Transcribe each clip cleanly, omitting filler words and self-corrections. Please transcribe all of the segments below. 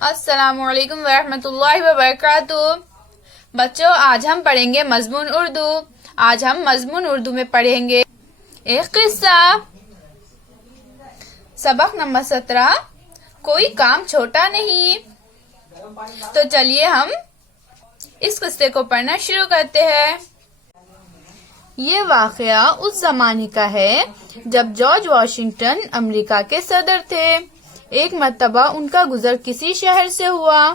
السلام علیکم ورحمۃ اللہ وبرکاتہ۔ بچوں، آج ہم پڑھیں گے مضمون اردو۔ آج ہم مضمون اردو میں پڑھیں گے ایک قصہ۔ سبق نمبر 17، کوئی کام چھوٹا نہیں۔ تو چلیے ہم اس قصے کو پڑھنا شروع کرتے ہیں۔ یہ واقعہ اس زمانے کا ہے جب جارج واشنگٹن امریکہ کے صدر تھے۔ ایک مرتبہ ان کا گزر کسی شہر سے ہوا۔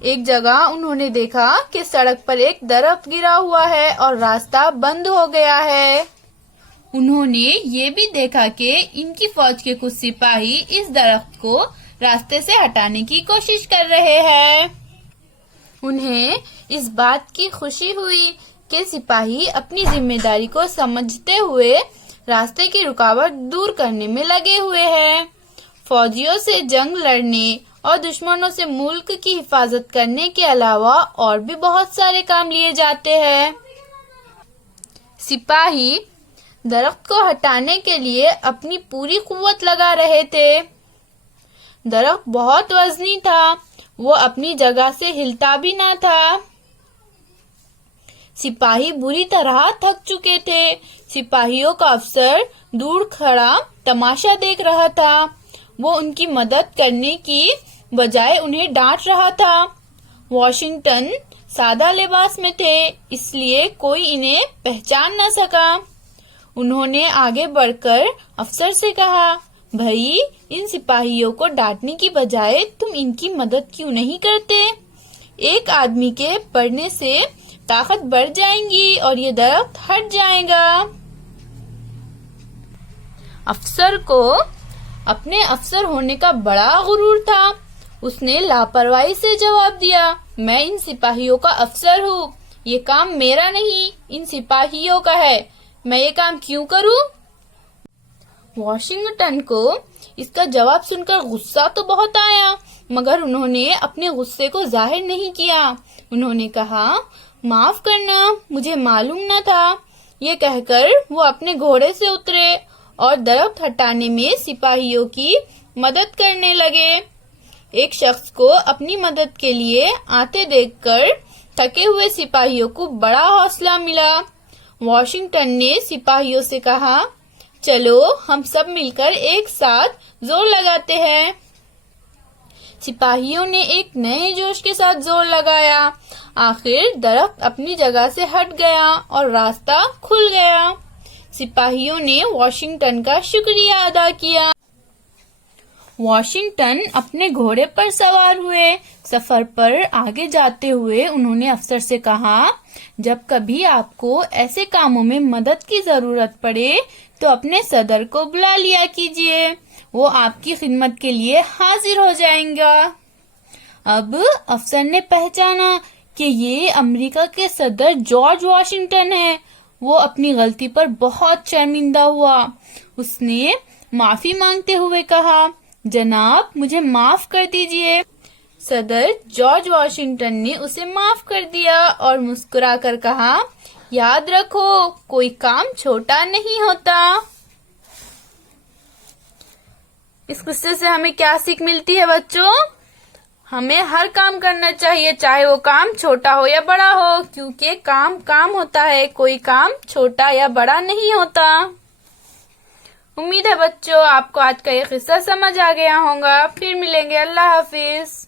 ایک جگہ انہوں نے دیکھا کہ سڑک پر ایک درخت گرا ہوا ہے اور راستہ بند ہو گیا ہے۔ انہوں نے یہ بھی دیکھا کہ ان کی فوج کے کچھ سپاہی اس درخت کو راستے سے ہٹانے کی کوشش کر رہے ہیں۔ انہیں اس بات کی خوشی ہوئی کہ سپاہی اپنی ذمہ داری کو سمجھتے ہوئے راستے کی رکاوٹ دور کرنے میں لگے ہوئے ہیں۔ فوجیوں سے جنگ لڑنے اور دشمنوں سے ملک کی حفاظت کرنے کے علاوہ اور بھی بہت سارے کام لیے جاتے ہیں۔ سپاہی درخت کو ہٹانے کے لیے اپنی پوری قوت لگا رہے تھے۔ درخت بہت وزنی تھا، وہ اپنی جگہ سے ہلتا بھی نہ تھا۔ سپاہی بری طرح تھک چکے تھے۔ سپاہیوں کا افسر دور کھڑا تماشا دیکھ رہا تھا۔ وہ ان کی مدد کرنے کی بجائے انہیں ڈانٹ رہا تھا۔ واشنگٹن سادہ لباس میں تھے، اس لیے کوئی انہیں پہچان نہ سکا۔ انہوں نے آگے بڑھ کر افسر سے کہا، بھائی، ان سپاہیوں کو ڈانٹنے کی بجائے تم ان کی مدد کیوں نہیں کرتے؟ ایک آدمی کے پڑنے سے طاقت بڑھ جائیں گی اور یہ درخت ہٹ جائے گا۔ افسر کو اپنے افسر ہونے کا بڑا غرور تھا۔ اس نے لاپرواہی سے جواب دیا، میں ان سپاہیوں کا افسر ہوں، یہ کام میرا نہیں، ان سپاہیوں کا ہے، میں یہ کام کیوں کروں؟ واشنگٹن کو اس کا جواب سن کر غصہ تو بہت آیا، مگر انہوں نے اپنے غصے کو ظاہر نہیں کیا۔ انہوں نے کہا، معاف کرنا، مجھے معلوم نہ تھا۔ یہ کہہ کر وہ اپنے گھوڑے سے اترے اور درخت ہٹانے میں سپاہیوں کی مدد کرنے لگے۔ ایک شخص کو اپنی مدد کے لیے آتے دیکھ کر تھکے ہوئے سپاہیوں کو بڑا حوصلہ ملا۔ واشنگٹن نے سپاہیوں سے کہا، چلو ہم سب مل کر ایک ساتھ زور لگاتے ہیں۔ سپاہیوں نے ایک نئے جوش کے ساتھ زور لگایا۔ آخر درخت اپنی جگہ سے ہٹ گیا اور راستہ کھل گیا۔ سپاہیوں نے واشنگٹن کا شکریہ ادا کیا۔ واشنگٹن اپنے گھوڑے پر سوار ہوئے۔ سفر پر آگے جاتے ہوئے انہوں نے افسر سے کہا، جب کبھی آپ کو ایسے کاموں میں مدد کی ضرورت پڑے تو اپنے صدر کو بلا لیا کیجیے، وہ آپ کی خدمت کے لیے حاضر ہو جائیں گا۔ اب افسر نے پہچانا کہ یہ امریکہ کے صدر جارج واشنگٹن ہے۔ وہ اپنی غلطی پر بہت شرمندہ ہوا۔ اس نے معافی مانگتے ہوئے کہا، جناب، مجھے معاف کر دیجیے۔ صدر جارج واشنگٹن نے اسے معاف کر دیا اور مسکرا کر کہا، یاد رکھو، کوئی کام چھوٹا نہیں ہوتا۔ اس قصے سے ہمیں کیا سیکھ ملتی ہے بچوں؟ ہمیں ہر کام کرنا چاہیے، چاہے وہ کام چھوٹا ہو یا بڑا ہو، کیونکہ کام کام ہوتا ہے، کوئی کام چھوٹا یا بڑا نہیں ہوتا۔ امید ہے بچوں آپ کو آج کا یہ قصہ سمجھ آ گیا ہوگا۔ پھر ملیں گے، اللہ حافظ۔